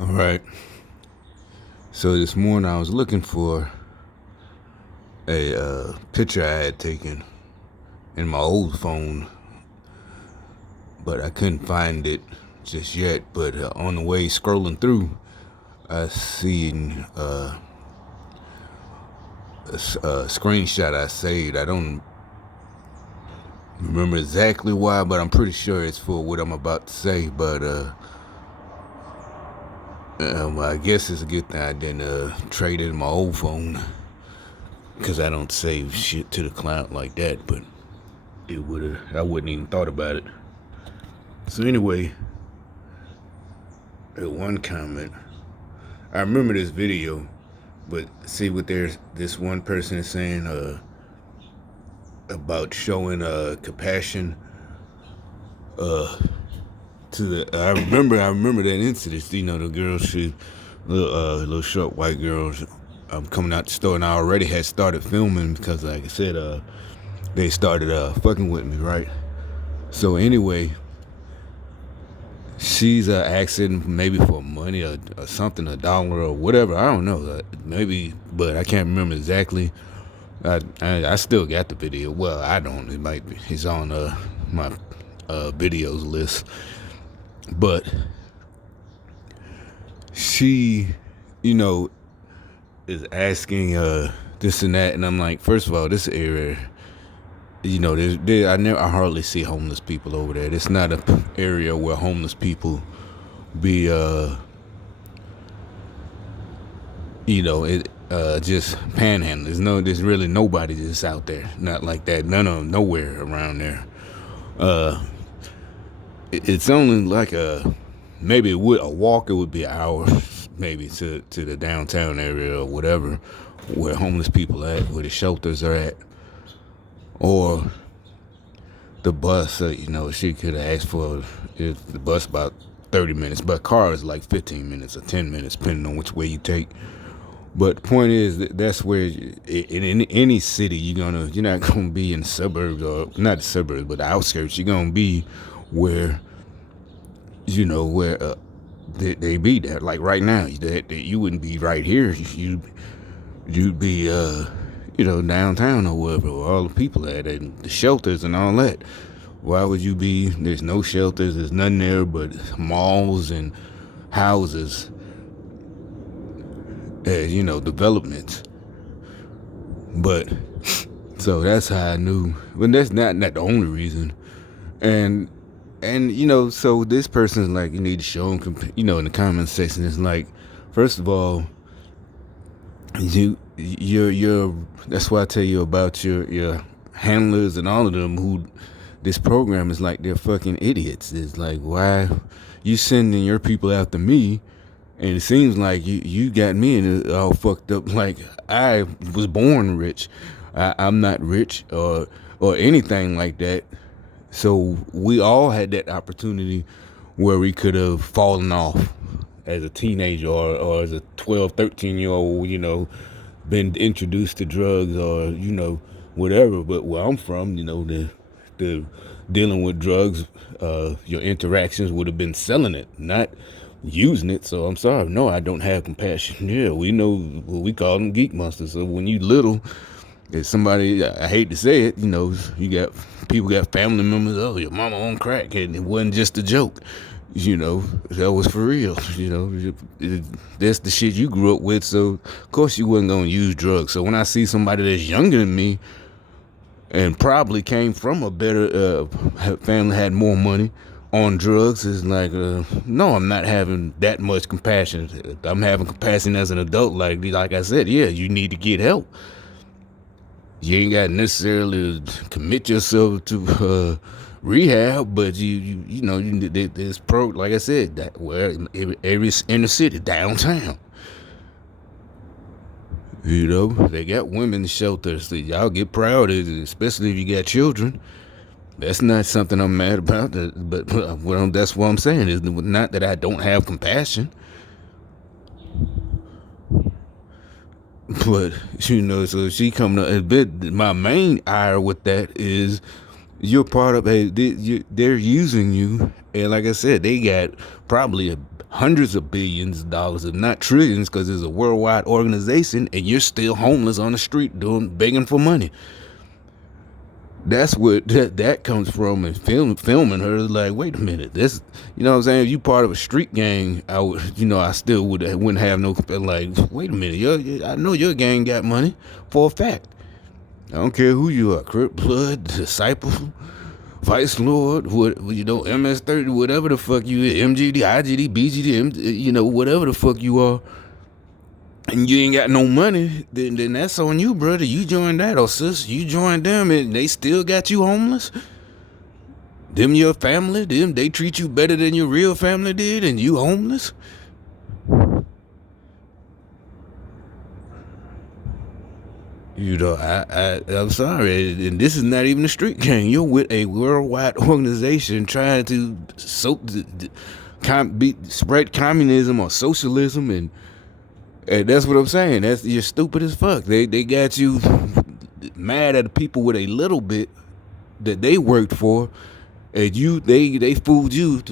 All right. So this morning I was looking for a picture I had taken in my old phone, but I couldn't find it just yet. But on the way scrolling through, I seen a screenshot I saved. I don't remember exactly why, but I'm pretty sure it's for what I'm about to say. But I guess it's a good thing I didn't trade in my old phone, because I don't save shit to the cloud like that. But I wouldn't even thought about it. So anyway, one comment. I remember this video, but see what this one person is saying about showing compassion to the. I remember that incident. You know, the girl, little short white girls. I'm coming out the store, and I already had started filming because, like I said, they started fucking with me, right? So anyway, she's asking maybe for money or something, $1 or whatever. I don't know, maybe, but I can't remember exactly. I still got the video. Well, I don't. It might be. It's on my videos list. But she, you know, is asking this and that, and I'm like, first of all, this area, you know, I hardly see homeless people over there. It's not an area where homeless people be just panhandling. There's really nobody that's out there. Not like that. Nowhere around there. It's only like maybe a walk. It would be an hour, maybe to the downtown area or whatever, where homeless people at, where the shelters are at, or the bus. She could have asked for the bus about 30 minutes, but car is like 15 minutes or 10 minutes, depending on which way you take. But the point is that's where in any city you're not gonna be in the suburbs, or not the suburbs, but the outskirts. You're gonna be where they be there. Like right now, that you wouldn't be right here. You'd be downtown or wherever, where all the people at, and the shelters and all that. Why would you be? There's no shelters. There's nothing there but malls and houses. Developments. But so that's how I knew. But that's not the only reason. And so this person's like, you need to show them. In the comment section, it's like, first of all, you're. That's why I tell you about your handlers and all of them who. This program is like they're fucking idiots. It's like, why you sending your people after me? And it seems like you got me all fucked up. Like I was born rich. I'm not rich or anything like that. So we all had that opportunity where we could have fallen off as a teenager or as a 12, 13-year-old, been introduced to drugs or, whatever. But where I'm from, the dealing with drugs, your interactions would have been selling it, not using it. So I'm sorry, no, I don't have compassion. Yeah, we know what we call them, geek monsters. So when you little, if somebody, I hate to say it, you got people got family members. Oh, your mama on crack, and it wasn't just a joke. That was for real. That's the shit you grew up with. So of course you wasn't gonna use drugs. So when I see somebody that's younger than me and probably came from a better family, had more money, on drugs, is like, no, I'm not having that much compassion. I'm having compassion as an adult. Like I said, yeah, you need to get help. You ain't got to necessarily commit yourself to rehab, but this like I said, that where every inner city, downtown. They got women's shelters. So y'all get proud, especially if you got children. That's not something I'm mad about, but that's what I'm saying. Is not that I don't have compassion, but so she coming up a bit. My main ire with that is you're part of they're using you, and like I said, they got probably hundreds of billions of dollars, if not trillions, because it's a worldwide organization, and you're still homeless on the street begging for money. That's what that comes from. And filming her like, wait a minute, this, you know what I'm saying? If you part of a street gang, I would, I still wouldn't have no, like, wait a minute, I know your gang got money for a fact. I don't care who you are, Crip, Blood, Disciple, Vice Lord, MS-30, whatever the fuck you is, MGD, IGD, BGD, whatever the fuck you are, and you ain't got no money, then that's on you, brother. You join that, or sis, you join them, and they still got you homeless. Them your family, they treat you better than your real family did, and you homeless. I'm sorry, and this is not even a street gang. You're with a worldwide organization trying to spread communism or socialism, and that's what I'm saying. You're stupid as fuck. They got you mad at the people with a little bit that they worked for, and they fooled you.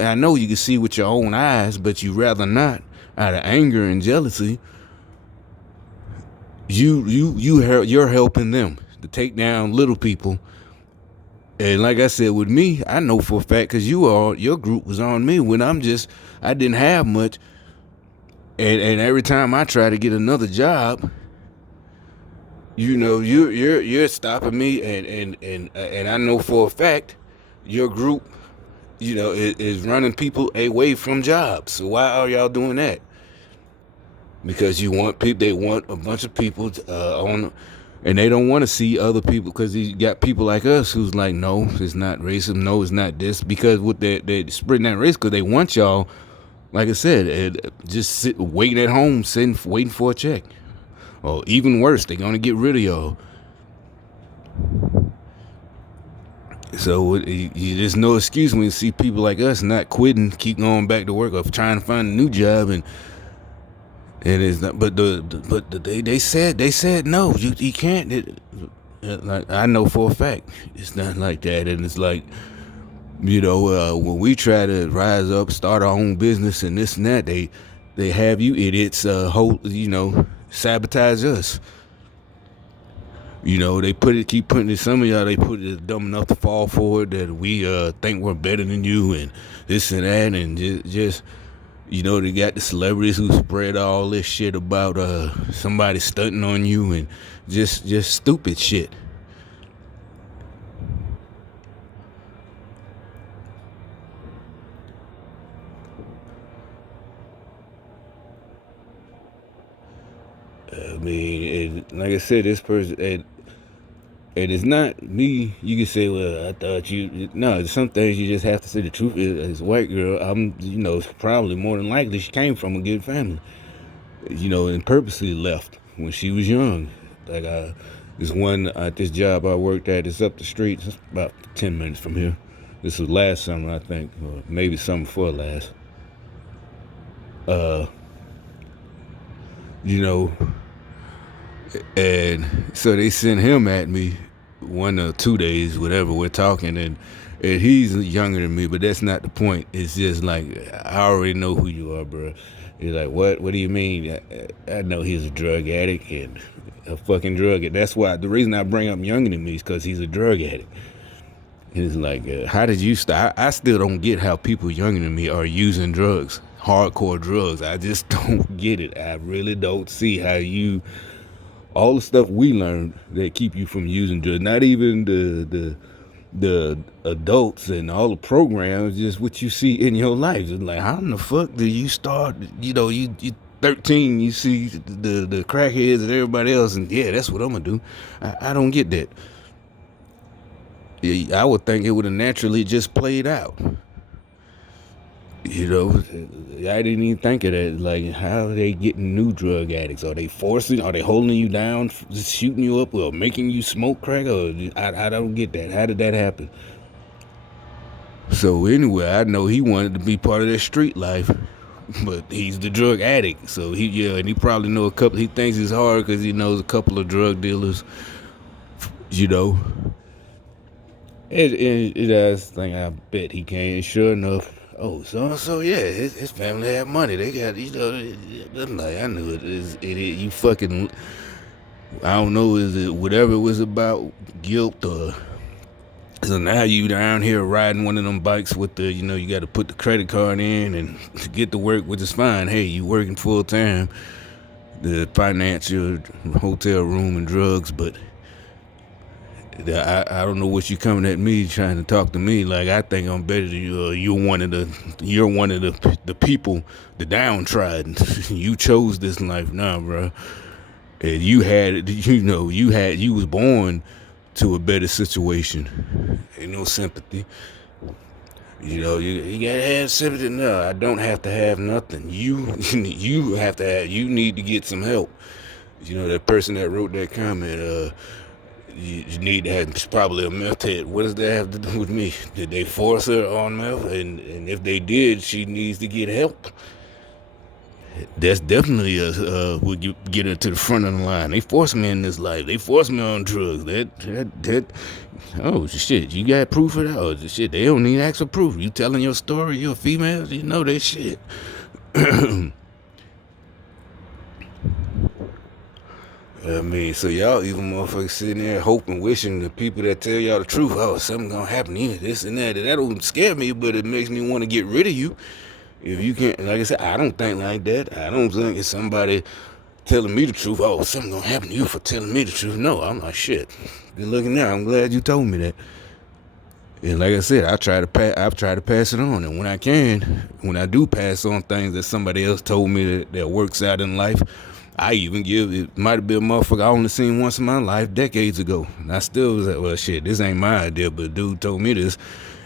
I know you can see with your own eyes, but you rather not, out of anger and jealousy. You're helping them to take down little people. And like I said, with me, I know for a fact, because your group was on me when I didn't have much. And every time I try to get another job, you're stopping me, and I know for a fact your group, is running people away from jobs. So why are y'all doing that? Because they want a bunch of people and they don't want to see other people, because you got people like us who's like, no, it's not racism, no, it's not this, because they're spreading that race, because they want y'all, like I said, just waiting at home, waiting for a check. Or even worse, they're going to get rid of y'all. So there's no excuse when you see people like us not quitting, keep going back to work, or trying to find a new job, and it's not. But they said no, you can't. Like, I know for a fact it's not like that, and it's like, when we try to rise up, start our own business and this and that, they have you idiots sabotage us. They keep putting it, some of y'all, they put it dumb enough to fall for it, that we think we're better than you and this and that, and just they got the celebrities who spread all this shit about somebody stunting on you, and just stupid shit. I mean, like I said, this person, and it's not me. You can say, well, I thought you. No, some things you just have to say the truth. As a white girl, I'm, probably more than likely she came from a good family, and purposely left when she was young. Like, this one at this job I worked at, it's up the street. It's about 10 minutes from here. This was last summer, I think, or maybe summer before last. And so they sent him at me 1 or 2 days, whatever, we're talking, and he's younger than me, but that's not the point. It's just like, I already know who you are, bro. He's like, what do you mean? I know he's a drug addict and a fucking drug addict. That's why, the reason I bring up younger than me is because he's a drug addict. He's like, how did you start? I still don't get how people younger than me are using drugs, hardcore drugs. I just don't get it. I really don't see how all the stuff we learned that keep you from using drugs, not even the adults and all the programs, just what you see in your life. It's like, how in the fuck do you start, you 13, you see the crackheads and everybody else, and yeah, that's what I'm gonna do. I don't get that. I would think it would have naturally just played out. I didn't even think of that. Like, how are they getting new drug addicts? Are they holding you down, just shooting you up, or making you smoke crack? Or I don't get that. How did that happen? So anyway, I know he wanted to be part of that street life, but he's the drug addict. So and he probably know a couple. He thinks it's hard because he knows a couple of drug dealers. And I bet he can. Sure enough, oh, so yeah, his family had money. They got, I'm like, I knew it. You fucking, I don't know, is it whatever it was about, guilt or. So now you down here riding one of them bikes with the, you got to put the credit card in and to get to work, which is fine. Hey, you working full time, the financial hotel room and drugs, but I don't know what you coming at me trying to talk to me like I think I'm better than you. You're one of the people, the downtrodden. You chose this life, nah, bro. And you was born to a better situation. Ain't no sympathy. You gotta have sympathy. No, I don't have to have nothing. You have to have. You need to get some help. That person that wrote that comment. You need to have probably a meth head. What does that have to do with me? Did they force her on meth? And if they did, she needs to get help. That's definitely would you get her to the front of the line. They force me in this life. They force me on drugs. Oh shit, you got proof of that? Oh shit, they don't need to ask for proof. You telling your story, you're a female, you know that shit. I mean, so y'all even motherfuckers sitting there hoping, wishing the people that tell y'all the truth, oh, something gonna happen to you, this and that. That don't scare me, but it makes me want to get rid of you. If you can't, like I said, I don't think like that. I don't think it's somebody telling me the truth. Oh, something gonna happen to you for telling me the truth. No, I'm like, shit. Good looking now. I'm glad you told me that. And like I said, I've tried to pass it on. And when I do pass on things that somebody else told me that works out in life, I even it might have been a motherfucker I only seen once in my life decades ago. And I still was like, well, shit, this ain't my idea, but a dude told me this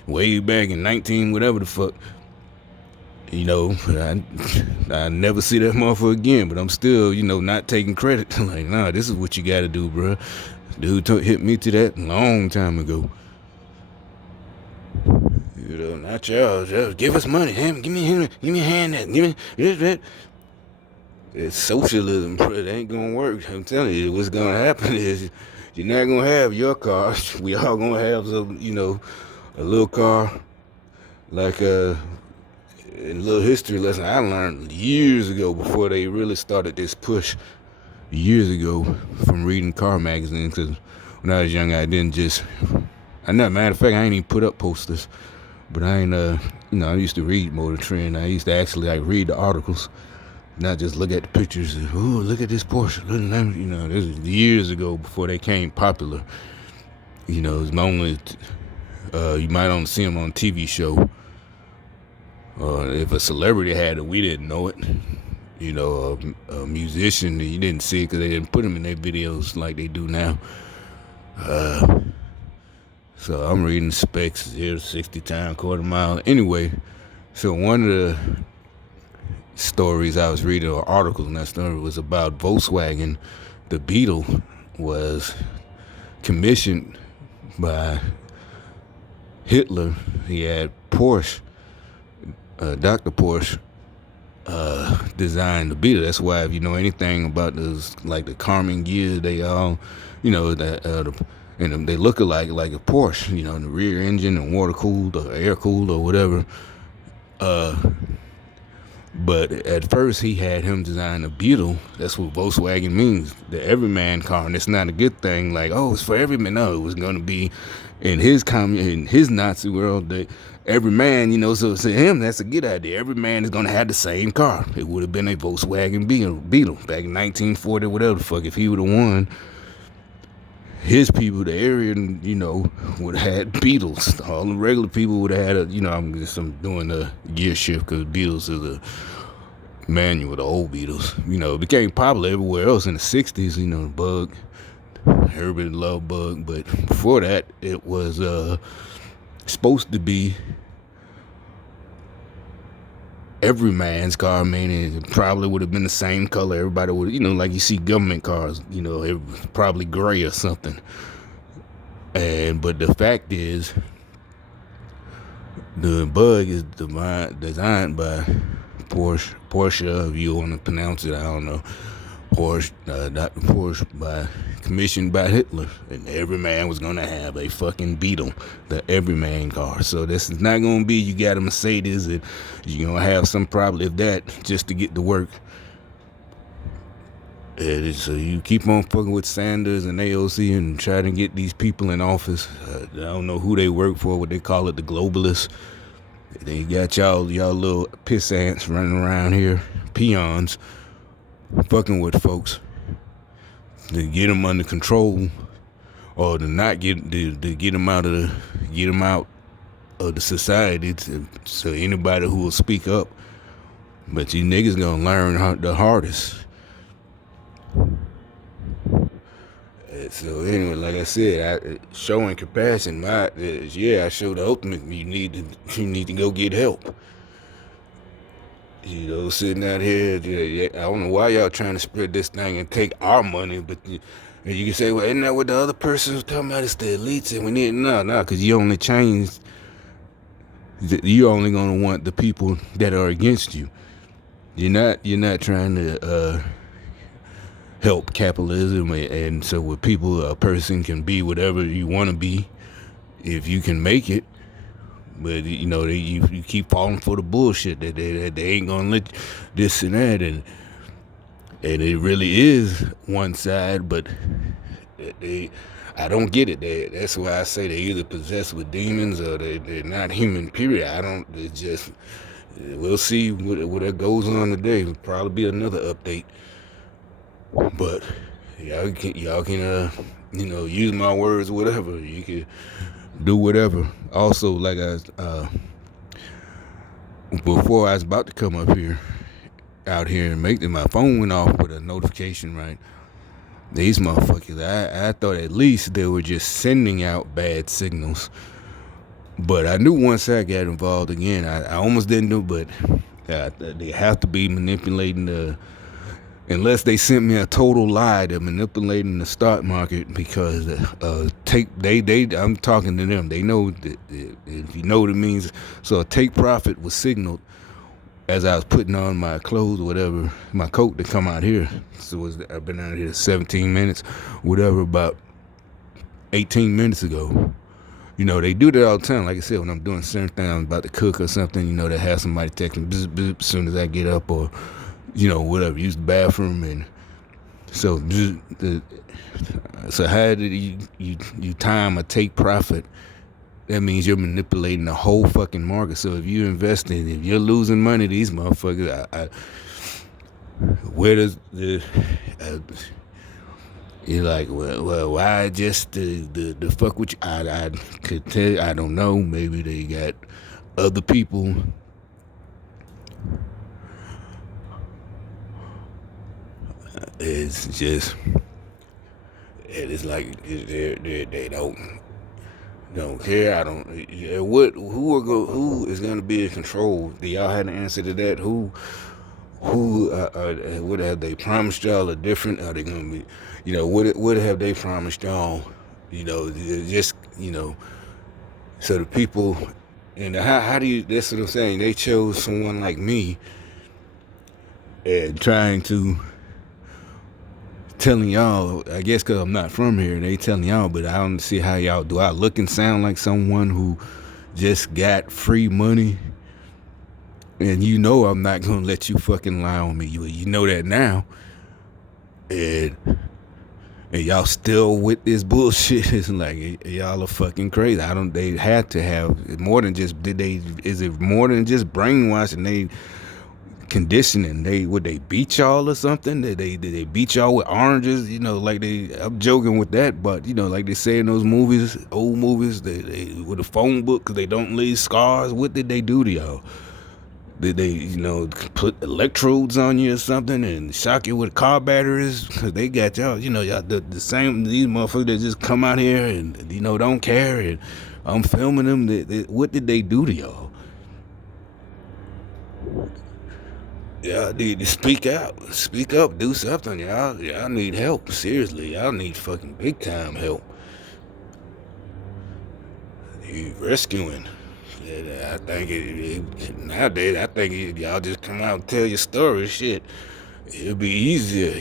way back in 19, whatever the fuck. I never see that motherfucker again, but I'm still, not taking credit. Like, nah, this is what you gotta do, bro. Dude hit me to that a long time ago. Not y'all. Just give us money. Give me a hand that. Give me that. It's socialism, bro. It ain't gonna work. I'm telling you, what's gonna happen is you're not gonna have your car. We all gonna have some, a little car. Like in a little history lesson I learned years ago before they really started this push. Years ago from reading car magazines, because when I was young, I didn't just. Matter of fact, I ain't even put up posters. But I ain't, I used to read Motor Trend. I used to actually read the articles, not just look at the pictures and, oh, look at this Porsche. This is years ago before they came popular. It's only, you might only see them on TV show. If a celebrity had it, we didn't know it. A musician, you didn't see it because they didn't put them in their videos like they do now. So I'm reading specs, 0 to 60 time, quarter mile. Anyway, so one of the stories I was reading, or articles in that story, was about Volkswagen. The Beetle was commissioned by Hitler. He had Porsche, Dr. Porsche, designed the Beetle. That's why if you know anything about those, like the Carmen gears, they all, and they look alike, like a Porsche, the rear engine and water cooled or air cooled or whatever. But at first he had him design a Beetle. That's what Volkswagen means, the everyman car, and it's not a good thing. Like, oh, it's for everyman. No, it was going to be in his Nazi world that every man, so to him that's a good idea. Every man is going to have the same car. It would have been a Volkswagen Beetle back in 1940, whatever the fuck. If he would have won, his people, the area, would have had Beetles. All the regular people would have had I'm doing the gear shift because Beetles is a manual, the old Beetles. It became popular everywhere else in the 60s, the Bug. Everybody loved Bug, but before that, it was supposed to be every man's car. I mean, it probably would have been the same color. Everybody would, like you see government cars, probably gray or something. But the fact is, the Bug is designed by Porsche, if you want to pronounce it, I don't know. Porsche, Dr. Porsche, commissioned by Hitler, and every man was gonna have a fucking Beetle, the everyman car. So this is not gonna be you got a Mercedes and you're gonna have some problem with that just to get to work. So you keep on fucking with Sanders and AOC and try to get these people in office. I don't know who they work for, what they call it, the globalists. They got y'all little piss ants running around here, peons, fucking with folks to get them under control, or to not get to get them out of the society. So anybody who will speak up, but you niggas gonna learn the hardest. So anyway, like I said, showing compassion. I show the ultimate. You need to go get help. You know, sitting out here, I don't know why y'all trying to spread this thing and take our money, but you can say, well, isn't that what the other person was talking about? It's the elites, and we need no, because you only changed. You're only gonna want the people that are against you. You're not trying to help capitalism, and so with people, a person can be whatever you want to be if you can make it. But you know, you keep falling for the bullshit that they ain't gonna let this and that, and it really is one side. But I don't get it. That's why I say they're either possessed with demons or they're not human. Period. I don't. It's just we'll see what goes on today. It'll probably be another update. But y'all can use my words, whatever. You can do whatever. Also, like before I was about to come out here and make it, my phone went off with a notification, right? These motherfuckers, I thought at least they were just sending out bad signals. But I knew once I got involved again, I almost didn't do, but they have to be manipulating unless they sent me a total lie, they're manipulating the stock market because I'm talking to them. They know that, if you know what it means. So a take profit was signaled as I was putting on my clothes or whatever, my coat to come out here. So I've been out here 17 minutes, whatever, about 18 minutes ago. You know, they do that all the time. Like I said, when I'm doing certain things, I'm about to cook or something, you know, they have somebody texting as soon as I get up, or you know, whatever, use the bathroom. And so how did you time a take profit? That means you're manipulating the whole fucking market. So if you're investing, if you're losing money, these motherfuckers, where does you're like, well, why just the fuck with you? I could tell, I don't know, maybe they got other people. It's just, it's like they don't care. I don't. Who is going to be in control? Do y'all have an answer to that? Who what have they promised y'all? A different? Are they going to be? You know, what have they promised y'all? You know, just so the people. And how do you? That's what I'm saying. They chose someone like me, and trying to. Telling y'all, I guess because I'm not from here, they telling y'all, but I don't see how y'all do. I look and sound like someone who just got free money, and you know I'm not gonna let you fucking lie on me. You know that now, and y'all still with this bullshit. It's like y'all are fucking crazy. They had to have more than just. Is it more than just brainwashing? They conditioning. Would they beat y'all or something? Did they beat y'all with oranges? You know, like I'm joking with that, but you know, like they say in those movies, old movies, they with a phone book because they don't leave scars. What did they do to y'all? Did they, put electrodes on you or something and shock you with car batteries? Because they got y'all, y'all the same, these motherfuckers that just come out here and, don't care. And I'm filming them. What did they do to y'all? Y'all need to speak out. Speak up. Do something, y'all. Y'all need help. Seriously, y'all need fucking big time help. You rescuing. I think nowadays, I think y'all just come out and tell your story. Shit, it'll be easier,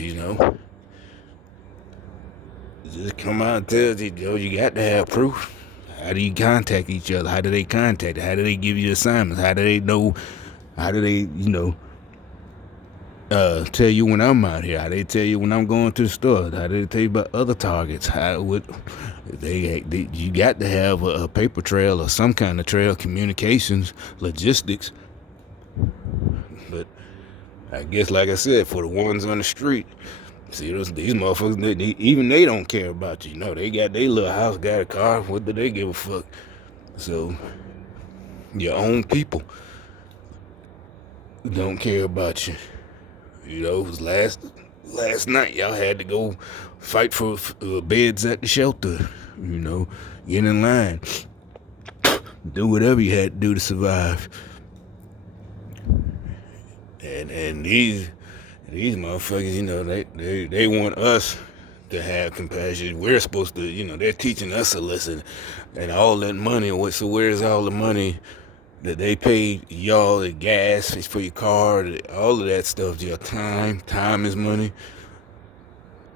Just come out and tell you, you got to have proof. How do you contact each other? How do they contact? How do they give you assignments? How do they know? How do they, tell you when I'm out here? How they tell you when I'm going to the store? How do they tell you about other targets? You got to have a paper trail or some kind of trail, communications, logistics. But I guess, like I said, for the ones on the street, see these motherfuckers, even they don't care about you. They got their little house, got a car. What do they give a fuck? So your own people don't care about you. It was last night y'all had to go fight for beds at the shelter. Get in line, do whatever you had to do to survive. And these motherfuckers, they want us to have compassion. We're supposed to, they're teaching us a lesson, and all that money. So where's all the money that they pay y'all? The gas for your car, all of that stuff. Your time is money.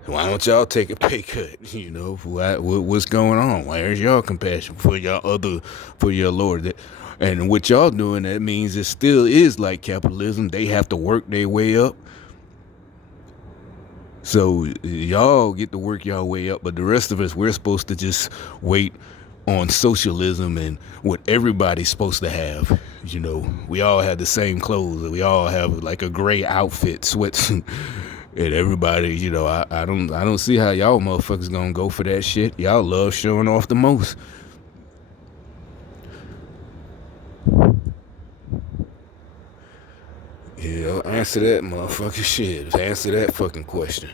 Why don't y'all take a pay cut? What's going on? Where's y'all compassion for your Lord? And what y'all doing, that means it still is like capitalism. They have to work their way up. So y'all get to work y'all way up, but the rest of us, we're supposed to just wait on socialism and what everybody's supposed to have. We all have the same clothes. We all have like a gray outfit, sweatsuit. And everybody, I don't see how y'all motherfuckers gonna go for that shit. Y'all love showing off the most. Answer that motherfucking shit. Answer that fucking question.